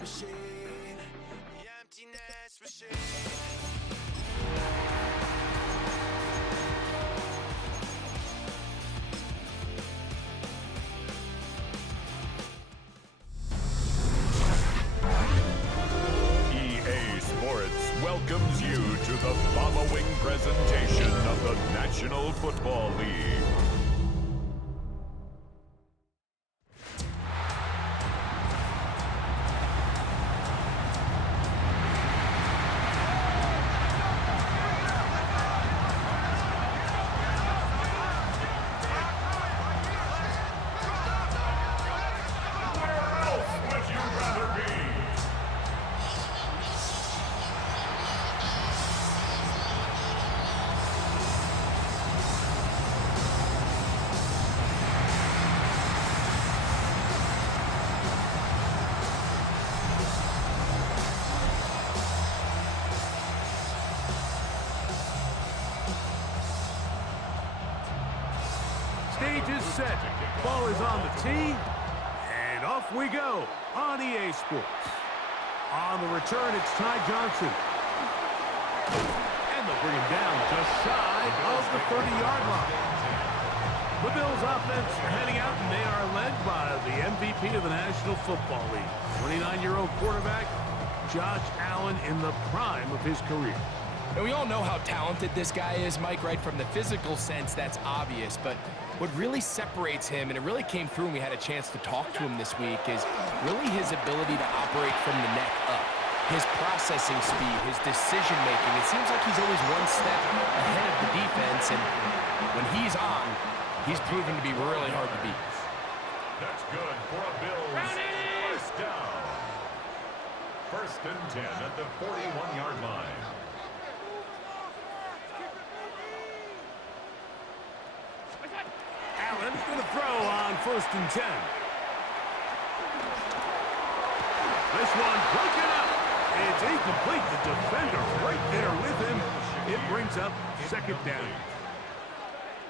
machine, the emptiness machine. EA Sports welcomes you to the following presentation of the National Football League. Stage is set. Ball is on the tee. And off we go on EA Sports. On the return, it's Ty Johnson. And they'll bring him down just shy of the 30-yard line. The Bills offense heading out, and they are led by the MVP of the National Football League. 29-year-old quarterback, Josh Allen, in the prime of his career. And we all know how talented this guy is, Mike, right? From the physical sense, that's obvious. But what really separates him, and it really came through when we had a chance to talk to him this week, is really his ability to operate from the neck up. His processing speed, his decision-making. It seems like he's always one step ahead of the defense, and when he's on, he's proven to be really hard to beat. That's good for a Bills first down. First and 10 at the 41-yard line. Allen going to throw on first and 10. This one broken up. It's incomplete. The defender right there with him. It brings up second down.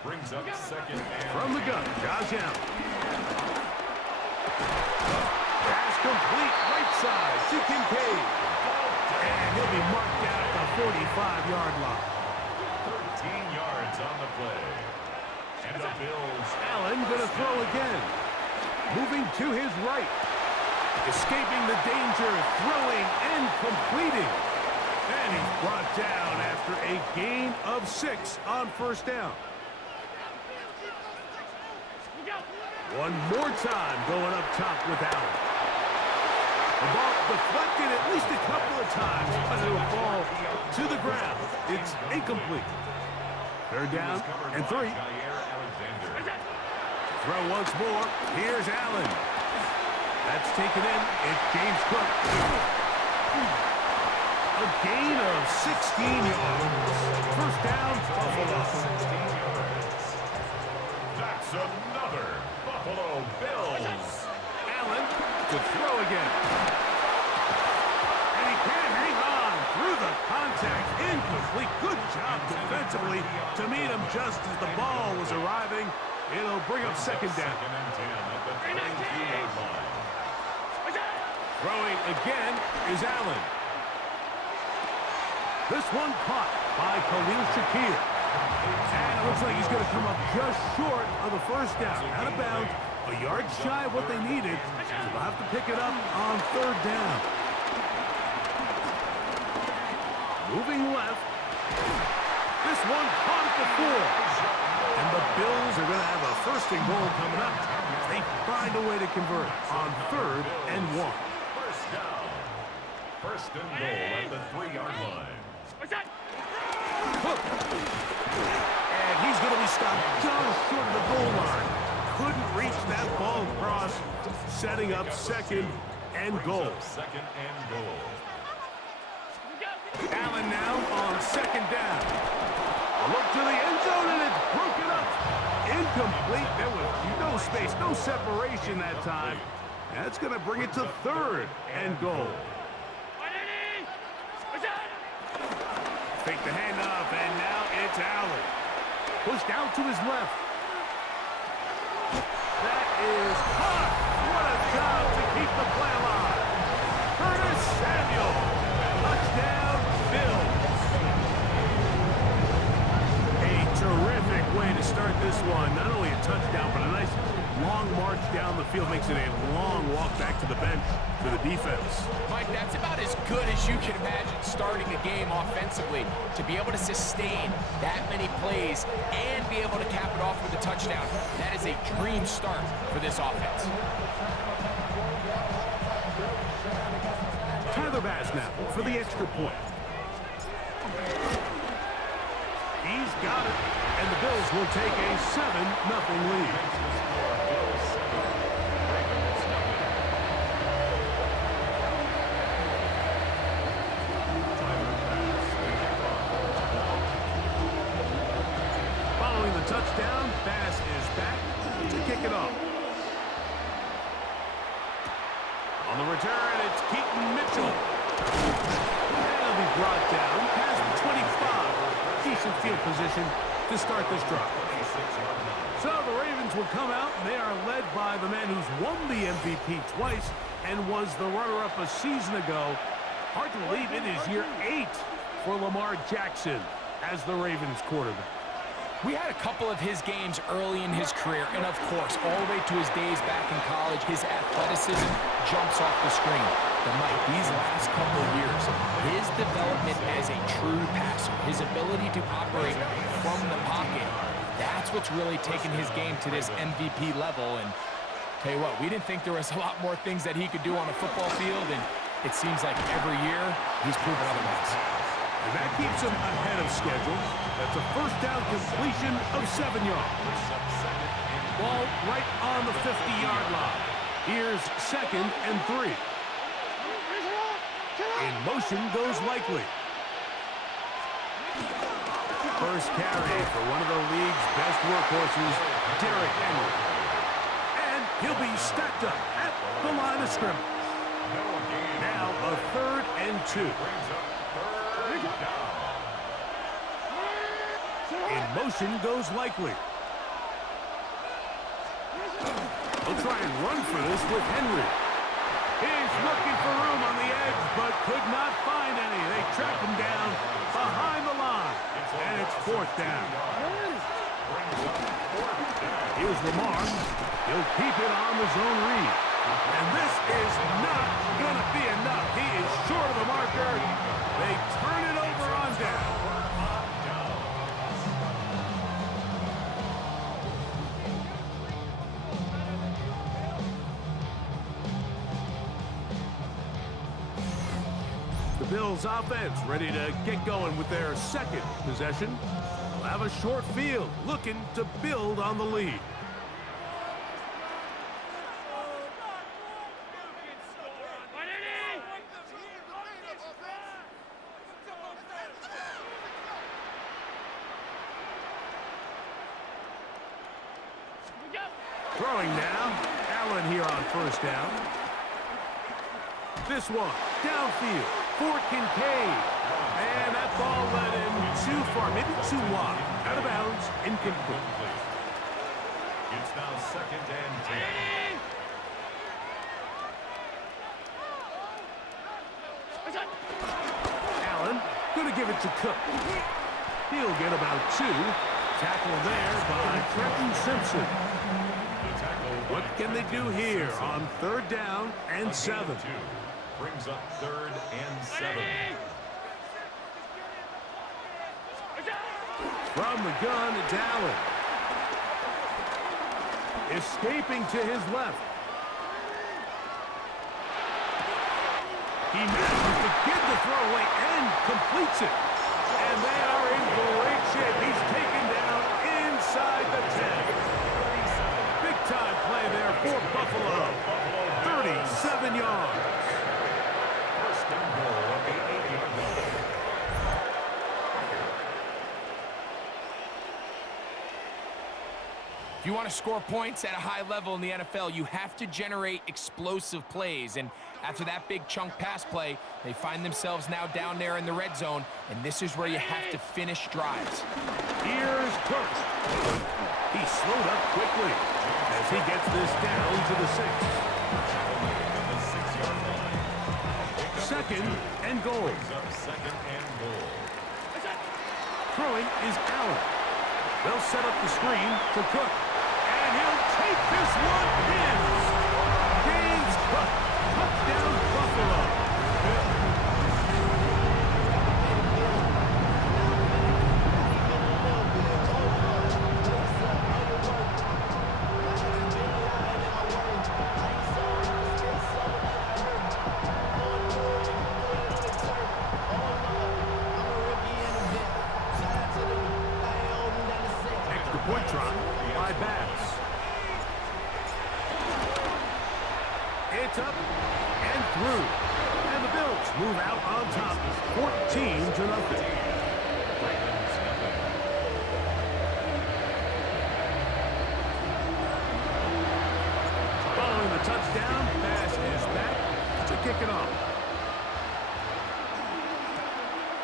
Brings up second and from the gun, Josh Allen. Pass complete, right side to Kincaid. And he'll be marked down at the 45-yard line. 13 yards on the play. And the Bills. Allen going to throw again. Moving to his right. Escaping the danger, throwing and completing. And he's brought down after a gain of 6 on first down. One more time going up top with Allen. The ball deflected at least a couple of times, but it will fall to the ground. It's incomplete. Third down and 3. Throw once more. Here's Allen. That's taken in. It's James Cook. A gain of 16 yards. First down, Buffalo. That's another Buffalo Bills. Allen to throw again. And he can't hang on through the contact. Incomplete. Good job defensively to meet him just as the ball was arriving. It'll bring up second down. Second and 10 at the 22-yard line. Throwing again is Allen. This one caught by Khalil Shakir. And it looks like he's going to come up just short of the first down. Out of bounds, a yard shy of what they needed. So they'll have to pick it up on third down. Moving left. This one caught at the 4. And the Bills are going to have a first and goal coming up. They find a way to convert on third and 1. First down. First and goal at the 3-yard line. Cook. And he's going to be stopped just short of the goal line. Couldn't reach that ball across, setting up second and goal. Second and goal. Allen now on second down. A look to the end zone, and it's broken up. Incomplete. There was no space, no separation that time. That's going to bring it to third and goal. Fake the handoff, and now it's Allen. Pushed out to his left. That is caught. What a job to keep the play alive. way to start this one. Not only a touchdown, but a nice long march down the field. Makes it a long walk back to the bench for the defense. Mike, that's about as good as you can imagine starting a game offensively. To be able to sustain that many plays and be able to cap it off with a touchdown, that is a dream start for this offense. Tyler Bass now for the extra point. He's got it, and the Bills will take a 7-0 lead. Following the touchdown, Bass is back to kick it off. On the return, it's Keaton Mitchell. And he'll be brought down past the 25. Decent field position to start this drive. So the Ravens will come out, and they are led by the man who's won the MVP twice and was the runner-up a season ago. Hard to believe it is year 8 for Lamar Jackson as the Ravens quarterback. We had a couple of his games early in his career, and of course, all the way to his days back in college, his athleticism jumps off the screen. But Mike, these last couple of years, his development as a true passer, his ability to operate from the pocket, that's what's really taken his game to this MVP level. And tell you what, we didn't think there was a lot more things that he could do on a football field, and it seems like every year he's proven otherwise. And that keeps him ahead of schedule. That's a first down completion of 7 yards. Ball right on the 50-yard line. Here's 2nd and 3. In motion goes Likely. First carry for one of the league's best workhorses, Derrick Henry. And he'll be stacked up at the line of scrimmage. Now a 3rd and 2. In motion goes Likely. He'll try and run for this with Henry. He's looking for room on the edge, but could not find any. They track him down behind the line, and it's 4th down. Here's Lamar. He'll keep it on the zone read. And this is not going to be enough. He is short of the marker. They turn it over on down. The Bills offense ready to get going with their 2nd possession. They'll have a short field looking to build on the lead. Throwing now, Allen here on 1st down. This one, downfield for Kincaid. And that ball led him too far, maybe too wide. Out of bounds, incomplete. It's now 2nd and 10. Allen going to give it to Cook. He'll get about 2. Tackle there by Trenton Simpson. What can they do here on 3rd down and 7? Brings up 3rd and 7. From the gun, it's Allen. Escaping to his left. He manages to get the throw away and completes it. And they are in great shape. He's taken down inside the 10. Big-time play there for Buffalo. 37 yards. First and goal at the 8-yard line. If you want to score points at a high level in the NFL, you have to generate explosive plays. And after that big chunk pass play, they find themselves now down there in the red zone, and this is where you have to finish drives. Here's Cook. He slowed up quickly as he gets this down to the 6. 2nd and goal. Brings up 2nd and goal. Throwing is Allen. They'll set up the screen to Cook. And he'll take this one in. James Cook. Touchdown, Buffalo. Point try by Bass. It's up and through. And the Bills move out on top, 14-0. Following the touchdown, Bass is back to kick it off.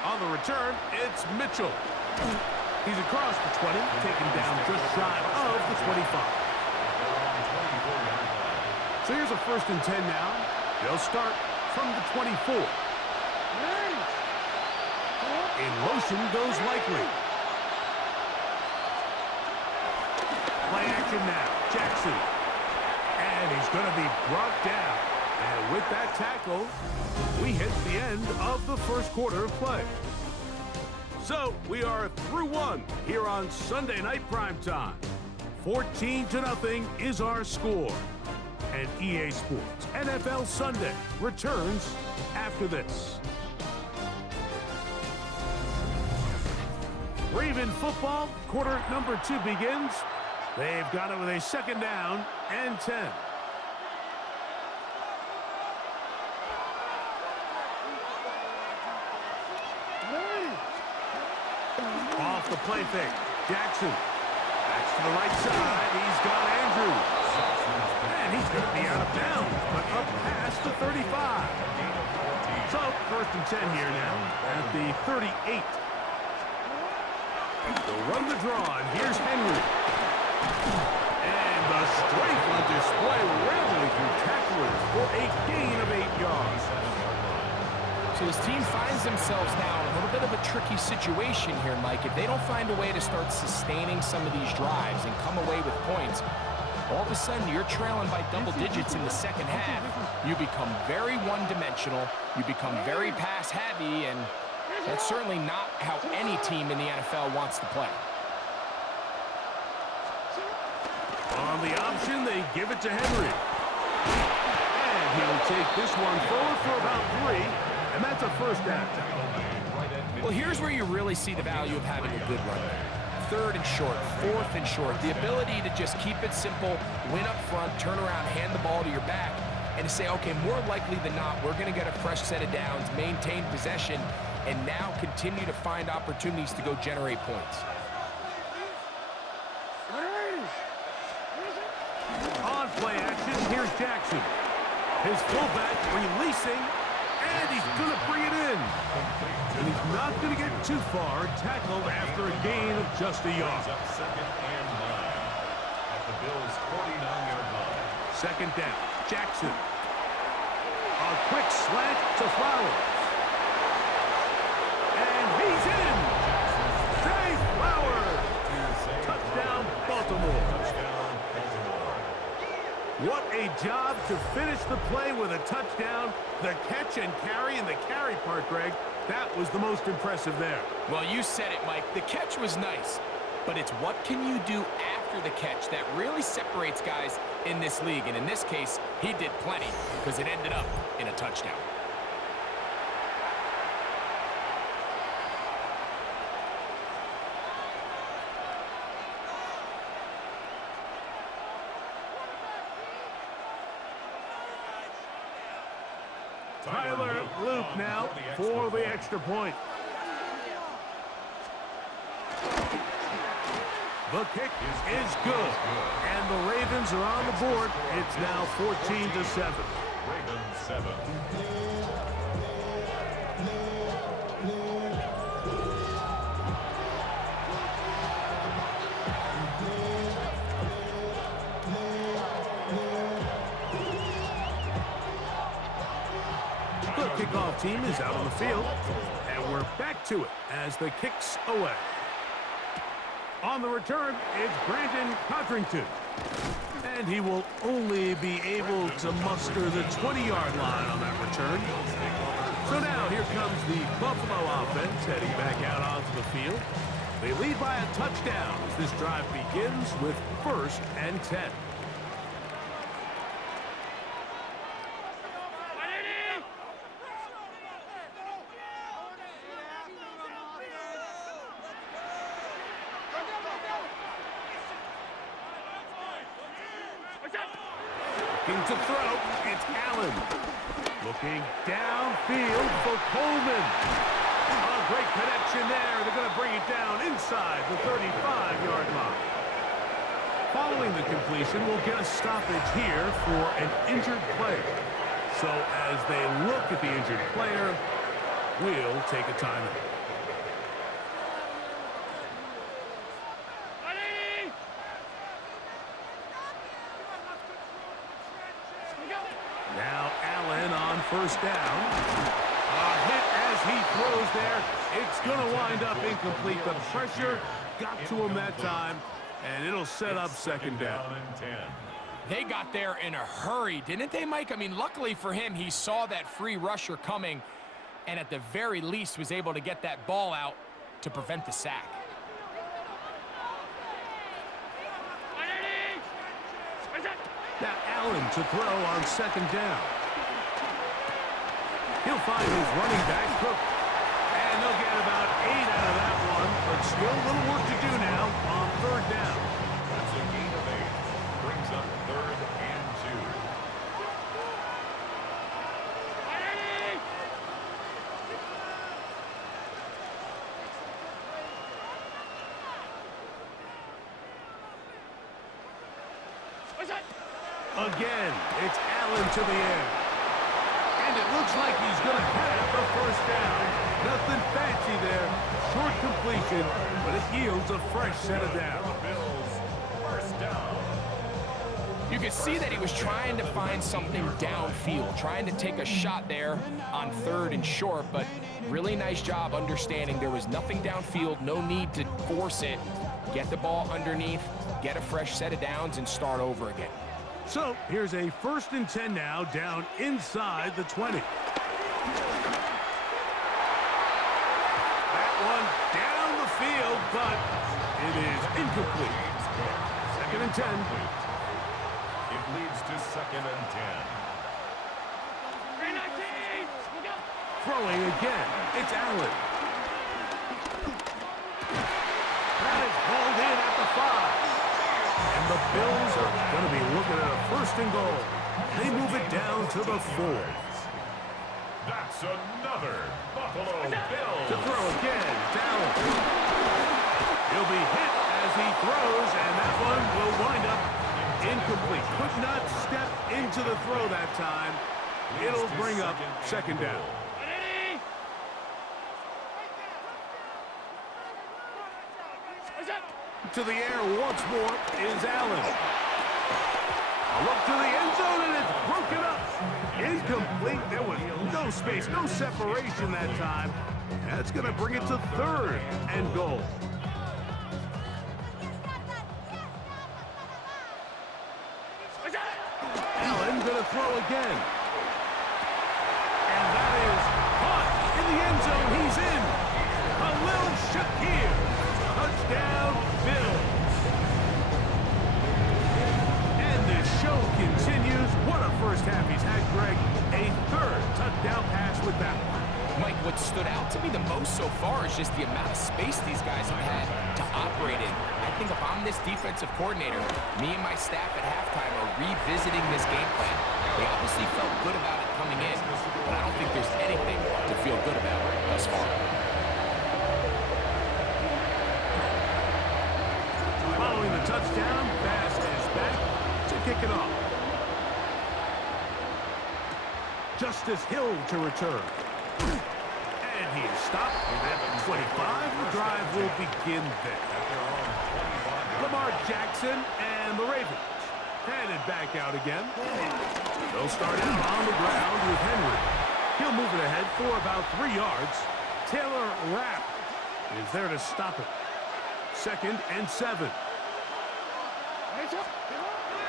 On the return, it's Mitchell. He's across the 20, taken down just shy of the 25. So here's a 1st and 10 now. They'll start from the 24. In motion goes Likely. Play action now. Jackson. And he's going to be brought down. And with that tackle, we hit the end of the first quarter of play. So, we are through one here on Sunday Night Primetime. 14-0 is our score. And EA Sports NFL Sunday returns after this. Raven football, quarter number 2 begins. They've got it with a 2nd down and 10. Off the play fake. Jackson. Backs to the right side. He's got Andrews. And he's going to be out of bounds, but up past the 35. So, 1st and 10 here now at the 38. They'll run the draw, and here's Henry. And the strength on display rambling through tacklers for a gain of 8 yards. So this team finds themselves now in a little bit of a tricky situation here, Mike. If they don't find a way to start sustaining some of these drives and come away with points, all of a sudden you're trailing by double digits in the second half. You become very one-dimensional. You become very pass-heavy, and that's certainly not how any team in the NFL wants to play. On the option, they give it to Henry. And he'll take this one forward for about 3. And that's a 1st down. Well, here's where you really see the value of having a good run. 3rd and short, 4th and short. The ability to just keep it simple, win up front, turn around, hand the ball to your back, and to say, okay, more likely than not, we're going to get a fresh set of downs, maintain possession, and now continue to find opportunities to go generate points. On play action, here's Jackson. His fullback releasing. And he's going to bring it in. And he's not going to get too far, tackled after a gain of just a yard. 2nd and 9 at the Bills' 49-yard line. 2nd down, Jackson. A quick slant to Flowers. And he's in. Zay Flowers. Touchdown, Baltimore. What a job to finish the play with a touchdown. The catch and carry, and the carry part, Greg, that was the most impressive there. Well, you said it, Mike. The catch was nice, but it's what can you do after the catch that really separates guys in this league. And in this case, he did plenty because it ended up in a touchdown. Tyler Luke now for the extra point. The kick is good, and the Ravens are on the board. It's now 14-7. Ravens 7. The kickoff team is out on the field, and we're back to it as the kick's away. On the return, it's Brandon Codrington. And he will only be able to muster the 20-yard line on that return. So now here comes the Buffalo offense heading back out onto the field. They lead by a touchdown as this drive begins with 1st and 10. Looking to throw, it's Allen. Looking downfield for Coleman. Oh, great connection there. They're going to bring it down inside the 35-yard line. Following the completion, we'll get a stoppage here for an injured player. So as they look at the injured player, we'll take a timeout. Now Allen on 1st down. A hit as he throws there. It's going to wind up incomplete. The pressure got to him that time, and it'll set up 2nd down. They got there in a hurry, didn't they, Mike? I mean, luckily for him, he saw that free rusher coming, and at the very least was able to get that ball out to prevent the sack. Now Allen to throw on 2nd down. He'll find his running back, Cook. And they'll get about 8 out of that one, but still a little work to do now on 3rd down. That's a gain of 8. Brings up 3rd and 2. Again, it's Allen to the air. And it looks like he's going to have the 1st down. Nothing fancy there. Short completion, but it yields a fresh set of downs. Bills, 1st down. You could see that he was trying to find something downfield, trying to take a shot there on 3rd and short, but really nice job understanding there was nothing downfield, no need to force it. Get the ball underneath, get a fresh set of downs, and start over again. So here's a 1st and 10 now down inside the 20. That one down the field, but it is incomplete. 2nd and 10. It leads to 2nd and 10. Throwing again, it's Allen. That is hauled in at the 5. And the Bills are going to be looking at a 1st and goal. They move it down to the 4. That's another Buffalo Bills. To throw again, down. He'll be hit as he throws, and that one will wind up incomplete. Could not step into the throw that time. It'll bring up 2nd down. To the air once more is Allen. A look to the end zone, and it's broken up. Incomplete. There was no space, no separation that time. That's going to bring it to 3rd and goal. Allen going to throw again. And that is caught in the end zone. He's in. Khalil Shakir. Touchdown, Bills. And the show continues. What a 1st half he's had, Greg. A 3rd touchdown pass with that one. Mike, what stood out to me the most so far is just the amount of space these guys have had to operate in. I think if I'm this defensive coordinator, me and my staff at halftime are revisiting this game plan. They obviously felt good about it coming in, but I don't think there's anything to feel good about thus far. Following the touchdown, Bass is back to kick it off. Justice Hill to return. And he is stopped at the 25. The drive will begin there. Lamar Jackson and the Ravens headed back out again. They'll start out on the ground with Henry. He'll move it ahead for about 3 yards. Taylor Rapp is there to stop it. 2nd and 7.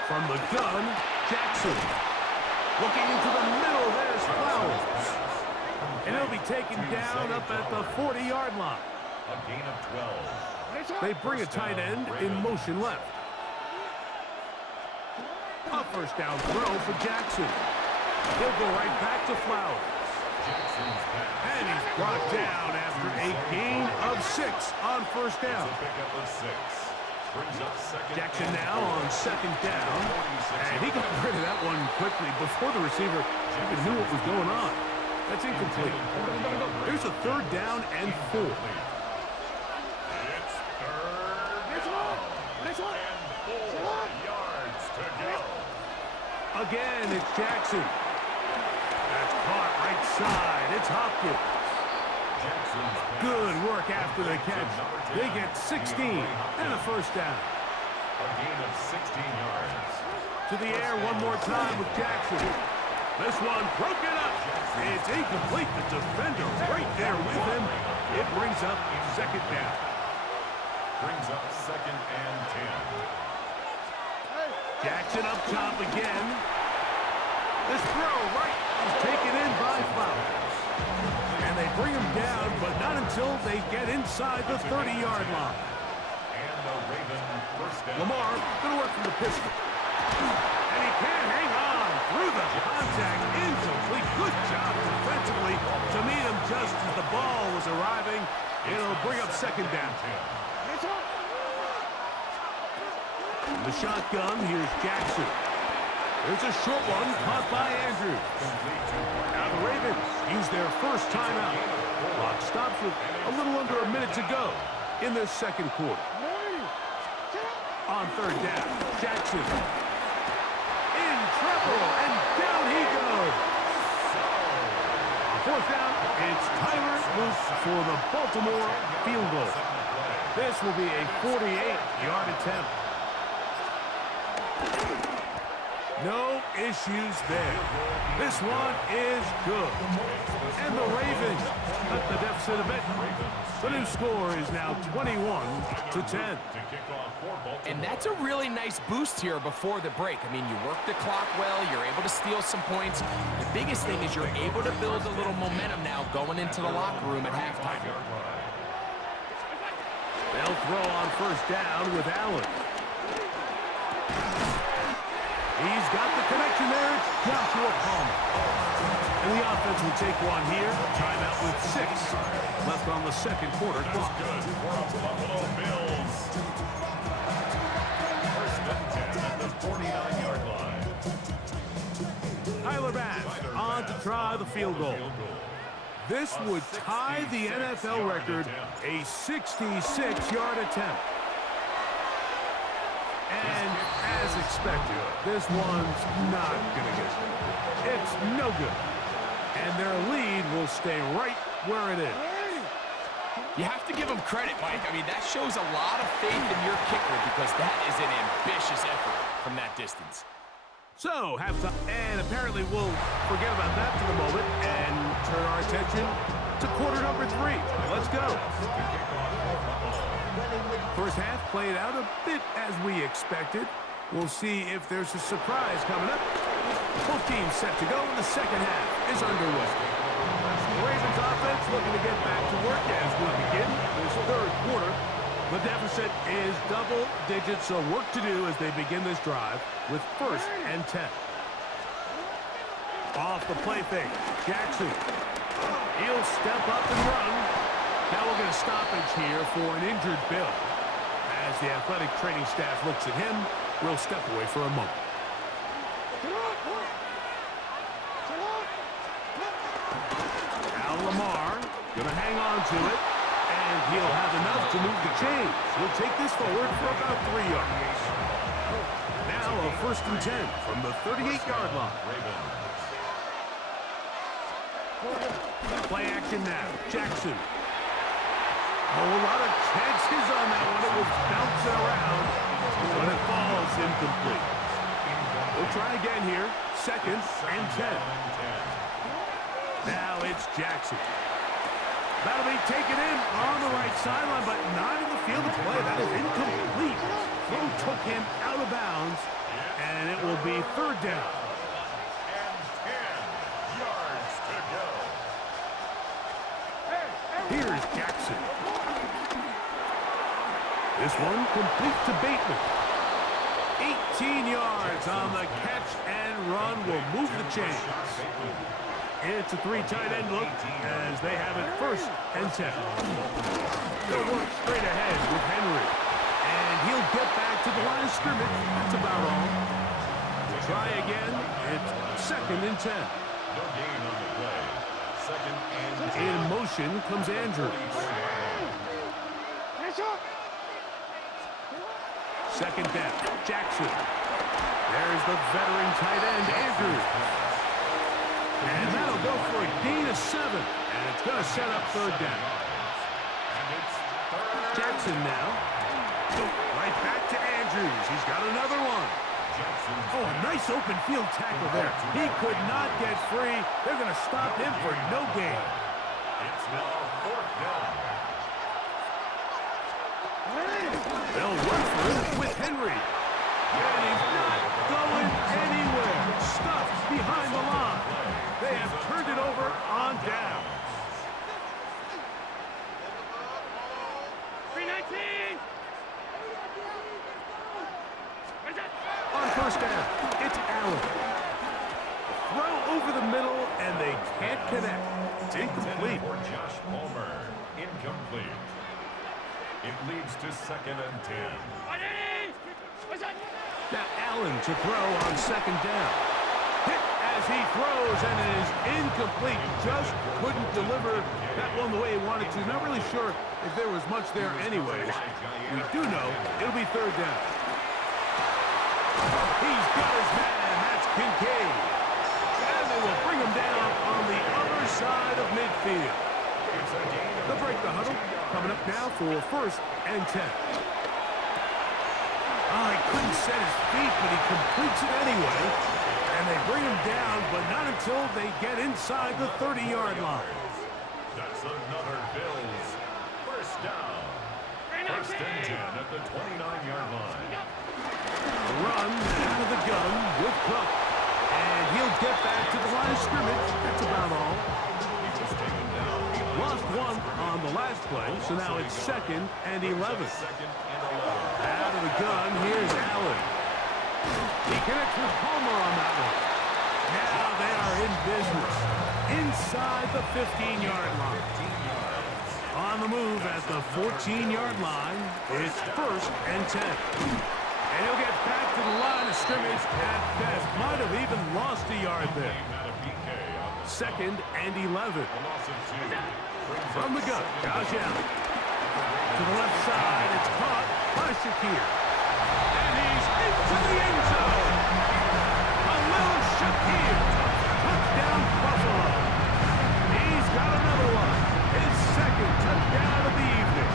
From the gun, Jackson. Looking into the middle, there's Flowers. And he'll be taken down up at the 40-yard line. A gain of 12. They bring a tight end in motion left. A first down throw for Jackson. He'll go right back to Flowers. And he's brought down after a gain of 6 on first down. Jackson now on 2nd down. And he got rid of that one quickly before the receiver even knew what was going on. That's incomplete. Here's a 3rd down and 4. It's 3rd down. And 4 yards to go. Again, it's Jackson. That's caught right side. It's Hopkins. Good work after the catch. They get 16 and a first down. A gain of 16 yards. To the air one more time with Jackson. This one broken up. It's incomplete. The defender right there with him. It brings up 2nd down. Brings up 2nd and 10. Jackson up top again. This throw right is taken in by Flowers. And they bring him down, but not until they get inside the 30-yard line. And the Raven first down. Lamar going to work from the pistol. And he can't hang on through the contact. Incomplete. Good job defensively to meet him just as the ball was arriving. It'll bring up 2nd down. The shotgun, here's Jackson. There's a short one caught by Andrews. Now the Ravens use their first timeout. Clock stops with a little under a minute to go in the 2nd quarter. On 3rd down, Jackson. In trouble, and down he goes. On 4th down, it's Tyler Luce for the Baltimore field goal. This will be a 48-yard attempt. No issues there. This one is good. And the Ravens cut the deficit a bit. The new score is now 21-10. And that's a really nice boost here before the break. I mean, you work the clock well, you're able to steal some points. The biggest thing is you're able to build a little momentum now going into the locker room at halftime. They'll throw on first down with Allen. He's got the connection there. It's Joshua Palmer. And the offense will take one here. Timeout with 6 left on the 2nd quarter clock. Good for a Buffalo Bills. First and 10 at the 49-yard line. Tyler Bass on to try the field goal. This would tie the NFL record, a 66-yard attempt. And as expected, this one's not going to get it. It's no good. And their lead will stay right where it is. You have to give him credit, Mike. I mean, that shows a lot of faith in your kicker because that is an ambitious effort from that distance. So, halftime. And apparently we'll forget about that for the moment and turn our attention to quarter number 3. Let's go. First half played out a bit as we expected. We'll see if there's a surprise coming up. Both teams set to go, and the second half is underway. The Ravens offense looking to get back to work as we begin this 3rd quarter. The deficit is double digits, so work to do as they begin this drive with 1st and 10. Off the play fake, Jackson. He'll step up and run. Now we'll get a stoppage here for an injured Bill. As the athletic training staff looks at him, we'll step away for a moment. Now Lamar gonna hang on to it, and he'll have enough to move the chains. He'll take this forward for about 3 yards. Now a 1st and 10 from the 38-yard line. Play action now. Jackson. A lot of chances on that one. It was bouncing around, but it falls incomplete. We'll try again here. 2nd and 10. Now it's Jackson. That'll be taken in on the right sideline, but not in the field of play. That is incomplete. Throw took him out of bounds, and it will be third down. And 10 yards to go. Here's Jackson. This one complete to Bateman. 18 yards on the catch and run will move the chains. It's a 3 tight end look as they have it first and 10. They'll work straight ahead with Henry. And he'll get back to the line of scrimmage. That's about all. Try again. It's second and 10. No gain on the play. Second and 10. In motion comes Andrews. Second down, Jackson. There's the veteran tight end, Andrews. And that'll go for a gain of 7. And it's going to set up third down. Jackson now. Right back to Andrews. He's got another one. Oh, a nice open field tackle there. He could not get free. They're going to stop him for no gain. It's now fourth down. They'll run for it with Henry. And he's not going anywhere. Stuffed behind the line. They have turned it over on down. 319. On first down, it's Allen. Throw over the middle, and they can't connect. It's incomplete. For Josh Palmer. Incomplete. It leads to second and 10. Now Allen to throw on second down. Hit as he throws, and it is incomplete. Just couldn't deliver that one the way he wanted to. Not really sure if there was much there anyways. We do know it'll be third down. He's got his man. That's Kincaid. And they will bring him down on the other side of midfield. They'll break the huddle. Coming up now for first and 10. Oh, he couldn't set his feet, but he completes it anyway. And they bring him down, but not until they get inside the 30-yard line. That's another Bills first down. First and 10 at the 29-yard line. A run out of the gun with Cook. And he'll get back to the line of scrimmage. That's about all. Lost one on the last play, so now it's second and 11. Out of the gun, here's Allen. He connects with Palmer on that one. Now they are in business inside the 15-yard line. On the move at the 14-yard line, it's first and 10. And he'll get back to the line of scrimmage at best. Might have even lost a yard there. Second and 11. From the gun, Josh Allen. To the left side, it's caught by Shakir. And he's into the end zone. Khalil Shakir. Touchdown, Buffalo. He's got another one. His second touchdown of the evening.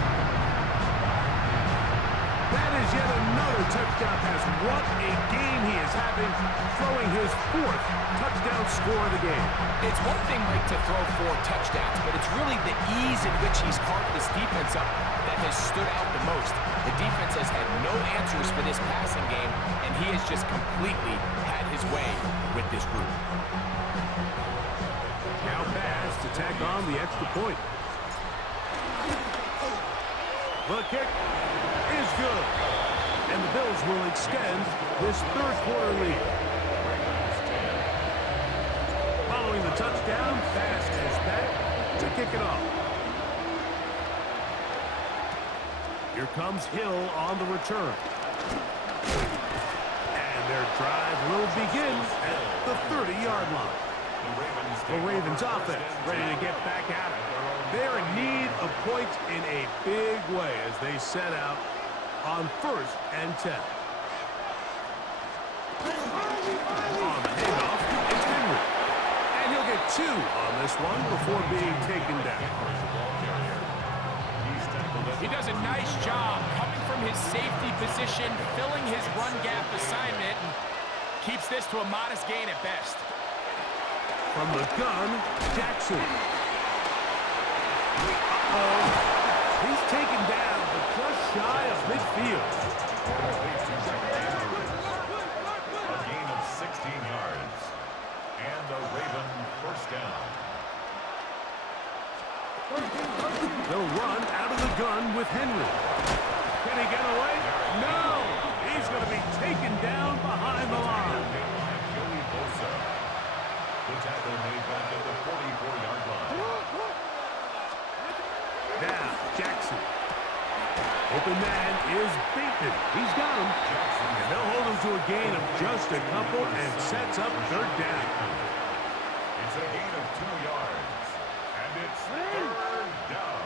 That is yet another touchdown pass. What a game he is having, throwing his fourth touchdown score of the game. It's one thing, Mike, to throw 4 touchdowns, but it's really the ease in which he's carved this defense up that has stood out the most. The defense has had no answers for this passing game, and he has just completely had his way with this group. Now Bass to tack on the extra point. The kick is good. And the Bills will extend this third quarter lead. Following the touchdown, Bass is back to kick it off. Here comes Hill on the return. And their drive will begin at the 30-yard line. The Ravens offense ready to get back at it. They're in need of points in a big way as they set out on first and 10. On the handoff, it's Henry. And he'll get 2 on this one before being taken down. He does a nice job coming from his safety position, filling his run gap assignment, and keeps this to a modest gain at best. From the gun, Jackson. He's taken down, but just shy of midfield. A gain of 16 yards. And the Raven first down. They'll run out of the gun with Henry. Can he get away? No! He's going to be taken down behind the line. The tackle made back at the 44-yard line. Now, Jackson. Open man is Bateman. He's got him. And they'll hold him to a gain of just a couple and sets up third down. It's a gain of 2 yards. And it's third down.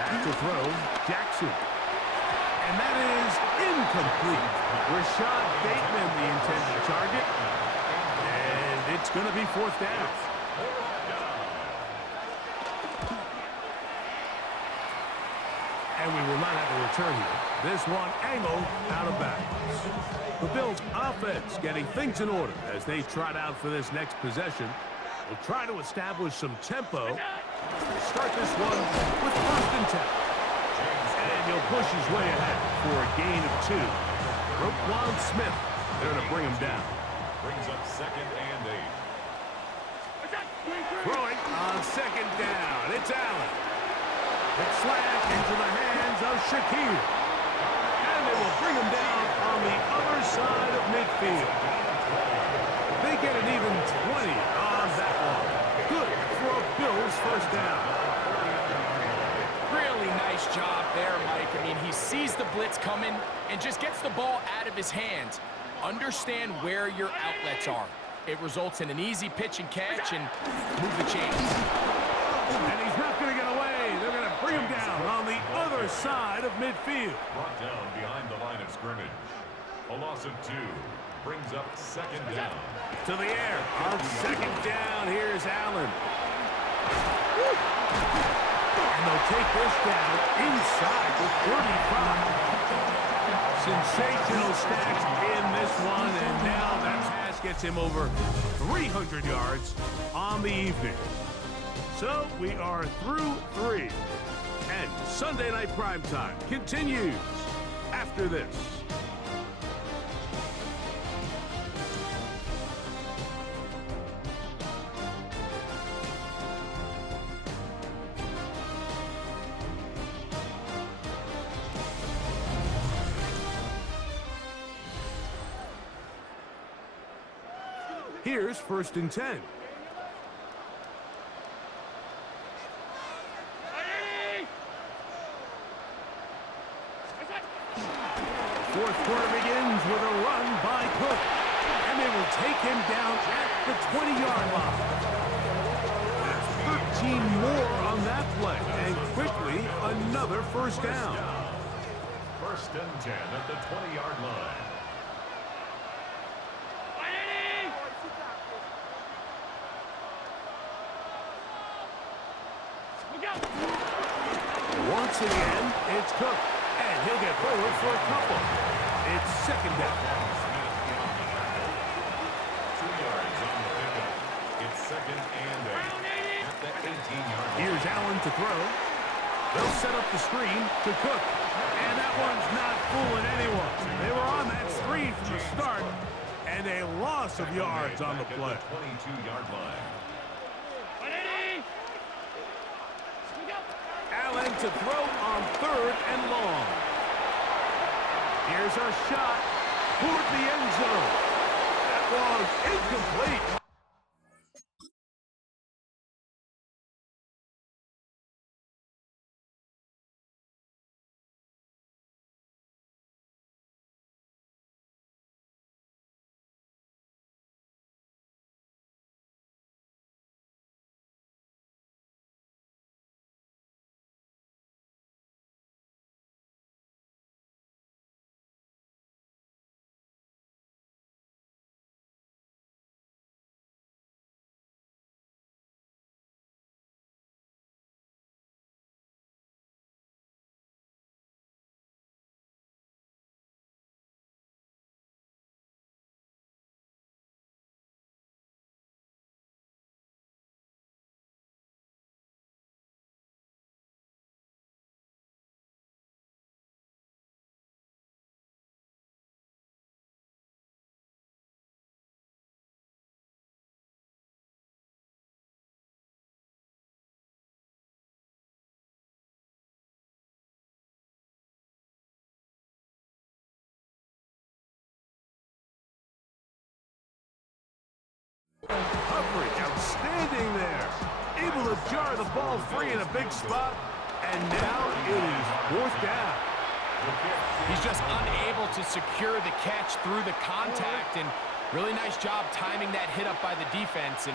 Back to throw, Jackson. And that is incomplete. Rashad Bateman, the intended target. And it's going to be fourth down. And we will not have a return here. This one angled out of bounds. The Bills offense getting things in order as they trot out for this next possession. They'll try to establish some tempo. They'll start this one with first and 10. And he'll push his way ahead for a gain of 2. Roquan Smith there to bring him down. Brings up second and 8. Throwing on second down. It's Allen. It's slant into the hands of Shakir. And they will bring him down on the other side of midfield. They get an even 20 on that one. Good for a Bills first down. Really nice job there, Mike. I mean, he sees the blitz coming and just gets the ball out of his hands. Understand where your outlets are. It results in an easy pitch and catch and move the chains. And he's not going to get away. They're going to bring him down on the other side of midfield. Brought down behind the line of scrimmage. A loss of 2. Brings up second down. To the air. On second down, here's Allen. And they'll take this down inside the 35. Sensational stacks in this one, and now that pass gets him over 300 yards on the evening. So we are through 3. And Sunday Night Primetime continues after this. Here's first and 10. Fourth quarter begins with a run by Cook. And they will take him down at the 20-yard line. That's 13 more on that play. And quickly, another first down. First and 10 at the 20-yard line. Once again, it's Cook. And he'll get forward for a couple. It's second down. 2 yards on the pickup. It's second and 8 at the 18-yard line. Here's Allen to throw. They'll set up the screen to Cook. And that one's not fooling anyone. They were on that screen from the start. And a loss of yards on the play. 22-yard line. Allen to throw on third and long. Here's our shot toward the end zone. That was incomplete. standing there, able to jar the ball free in a big spot, and now it is fourth down. He's just unable to secure the catch through the contact, and really nice job timing that hit up by the defense. And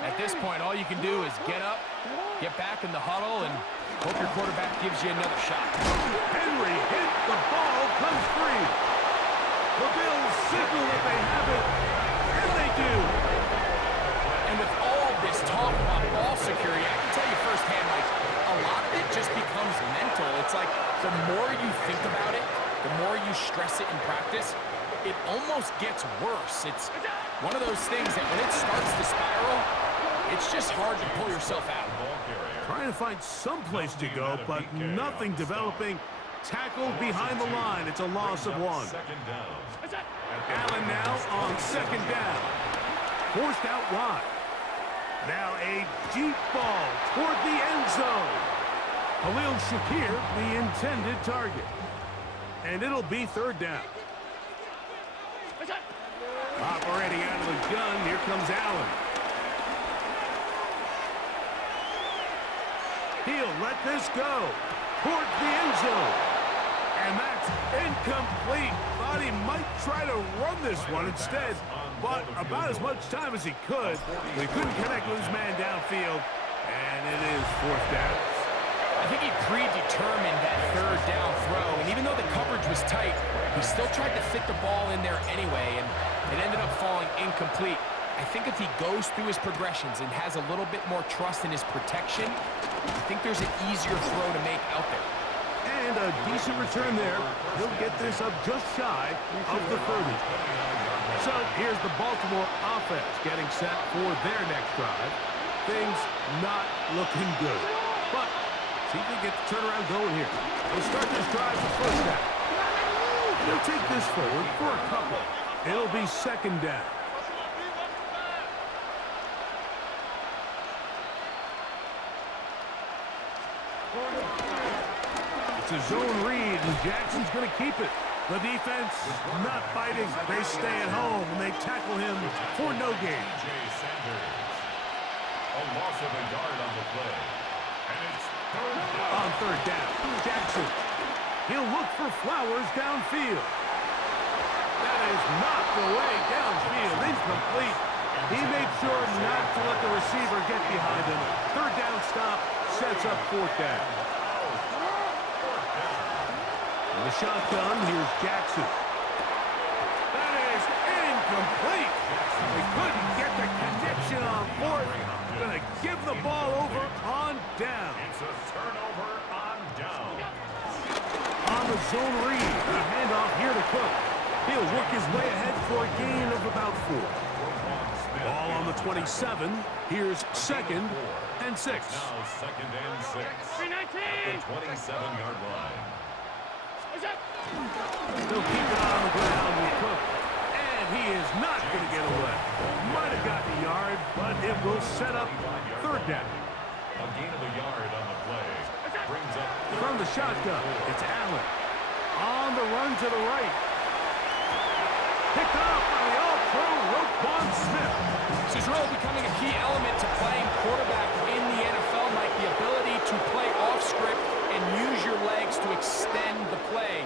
at this point, all you can do is get up, get back in the huddle, and hope your quarterback gives you another shot. Henry hit, the ball comes free. The Bills signal that they have it, and they do. And with all this talk about ball security, I can tell you firsthand, like, a lot of it just becomes mental. It's like the more you think about it, the more you stress it in practice, it almost gets worse. It's one of those things that when it starts to spiral, it's just hard to pull yourself out. Trying to find some place to go, but nothing developing. Tackled behind the line. It's a loss of one. Allen now on second down. Forced out wide. Now a deep ball toward the end zone. Khalil Shakir, the intended target. And it'll be third down. Operating out of the gun, here comes Allen. He'll let this go toward the end zone. And that's incomplete. Thought he might try to run this one instead, but about as much time as he could. He couldn't connect with his man downfield, and it is fourth down. I think he predetermined that third down throw, and even though the coverage was tight, he still tried to fit the ball in there anyway, and it ended up falling incomplete. I think if he goes through his progressions and has a little bit more trust in his protection, I think there's an easier throw to make out there. And a decent return there. He'll get this up just shy of the 30. So here's the Baltimore offense getting set for their next drive. Things not looking good. But see if they get the turnaround going here. They'll start this drive with first down. And they'll take this forward for a couple. It'll be second down. It's a zone read, and Jackson's going to keep it. The defense not biting. They stay at home, and they tackle him for no gain. A loss of a yard on the play. And it's third down. On third down, Jackson. He'll look for Flowers downfield. That is not the way downfield. Incomplete. He made sure not to let the receiver get behind him. Third down stop sets up fourth down. The shotgun, here's Jackson. That is incomplete. They couldn't get the connection on fourth. Gonna give the ball over on down. It's a turnover on down. On the zone read, the handoff here to Cook. He'll work his way ahead for a gain of about 4. Ball on the 27. Here's second and 6. Now second and 6. At the 27-yard line. They'll keep it on the ground with Cook. And he is not going to get away. Might have gotten a yard, but it will set up third down. A gain of a yard on the play. Brings up From the shotgun, it's Allen. On the run to the right. Picked off by the all-pro Roquan Smith. This is really becoming a key element to playing quarterback in the NFL, like the ability to play off script and use your legs to extend the play.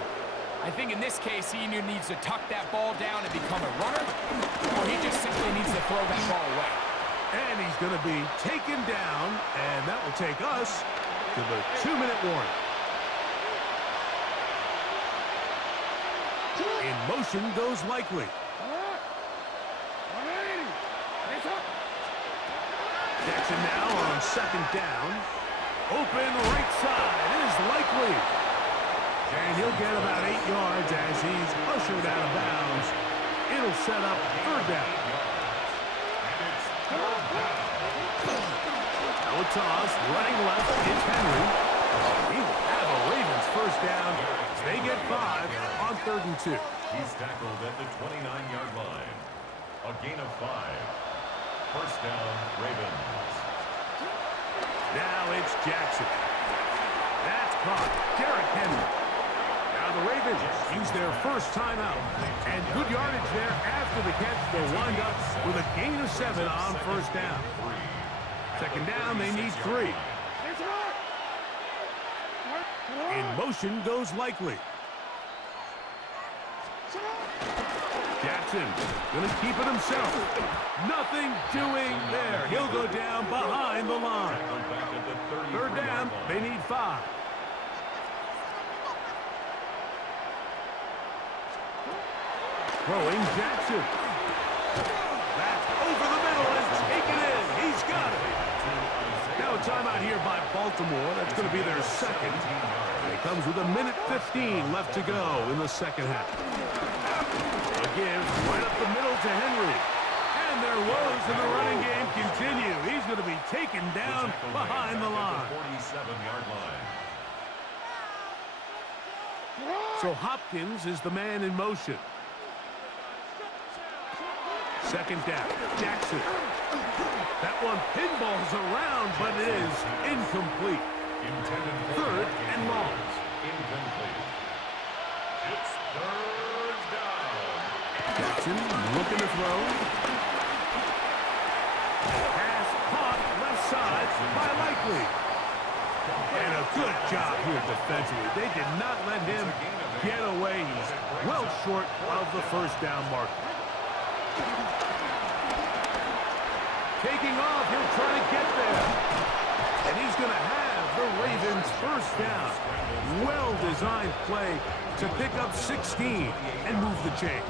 I think in this case, he either needs to tuck that ball down and become a runner, or he just simply needs to throw that ball away. And he's going to be taken down, and that will take us to the 2-minute warning. In motion goes Likely. Jackson now on second down. Open right side is Likely. And he'll get about 8 yards as he's ushered out of bounds. It'll set up third down. Now a toss, running left, it's Henry. He will have a Ravens first down. They get 5 on 3rd and 2. He's tackled at the 29-yard line. A gain of 5. First down, Ravens. Now it's Jackson. That's caught. Derrick Henry. Now Now the Ravens use their first timeout. And good yardage there after the catch. They'll wind up with a gain of 7 on first down. Second down, they need 3. In motion goes Likely. Jackson going to keep it himself. Nothing doing there. He'll go down behind the line. Third down, they need 5. Throwing Jackson. That's over the middle and taken in. He's got it. Now a timeout here by Baltimore. That's going to be their second. And it comes with 1:15 left to go in the second half. Gives right up the middle to Henry. And their woes in the running game continue. He's going to be taken down behind the line. 47-yard line. So Hopkins is the man in motion. Second down, Jackson. That one pinballs around, but it is incomplete. Third and long. Incomplete. It's third down. Jackson looking to throw. Pass caught left side by Likely. And a good job here defensively. They did not let him get away. He's well short of the first down mark. Taking off, he'll try to get there. And he's going to have the Ravens first down. Well-designed play to pick up 16 and move the chains.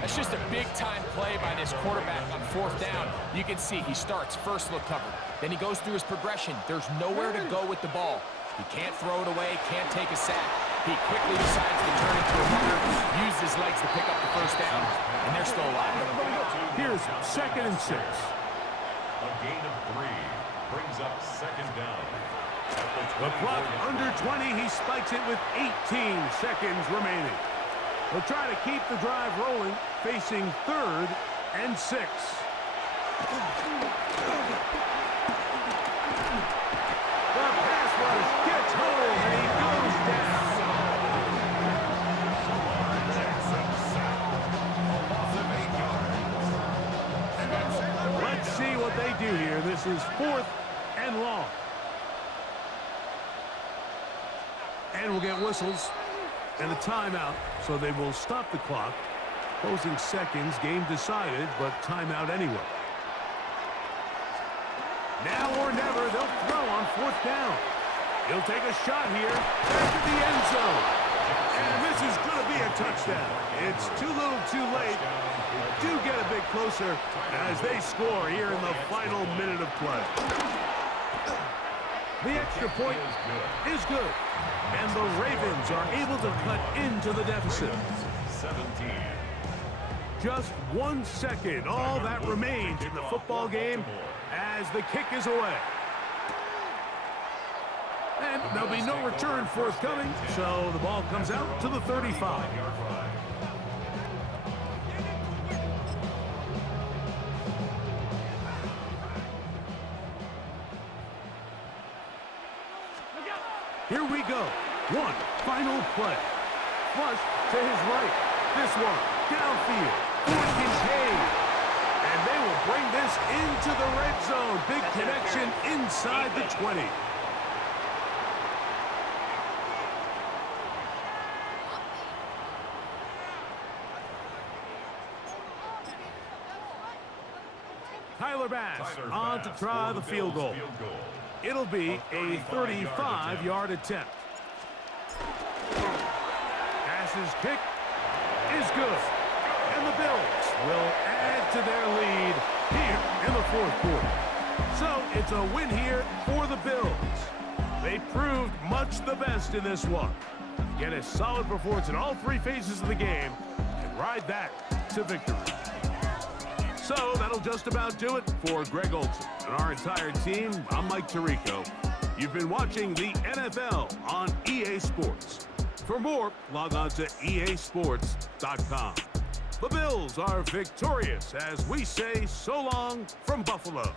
That's just a big-time play by this quarterback on fourth down. You can see he starts first look covered. Then he goes through his progression. There's nowhere to go with the ball. He can't throw it away, can't take a sack. He quickly decides to turn into a runner, use his legs to pick up the first down, and they're still alive. Here's 2nd and 6. A gain of 3 brings up second down. The clock under 20. He spikes it with 18 seconds remaining. They'll try to keep the drive rolling, facing 3rd and 6. The pass rush gets home, and he goes down. Let's see what they do here. This is 4th and long. And we'll get whistles and a timeout, so they will stop the clock. Closing seconds, game decided, but timeout anyway. Now or never, they'll throw on 4th down. He'll take a shot here after the end zone. And this is going to be a touchdown. It's too little too late. They do get a bit closer as they score here in the final minute of play. The extra point is good. And the Ravens are able to cut into the deficit. 17. Just 1 second, all that remains in the football game as the kick is away. And there'll be no return forthcoming, so the ball comes out to the 35. Here we go. One final play. Flush to his right. This one downfield for Kincaid. And they will bring this into the red zone. Big connection inside the 20. Tyler Bass on to try the field goal. It'll be a 35-yard attempt. Bass's kick is good. And the Bills will add to their lead here in the 4th quarter. So it's a win here for the Bills. They proved much the best in this one. Get a solid performance in all 3 phases of the game and ride that to victory. So that'll just about do it for Greg Olson and our entire team. I'm Mike Tirico. You've been watching the NFL on EA Sports. For more, log on to easports.com. The Bills are victorious as we say so long from Buffalo.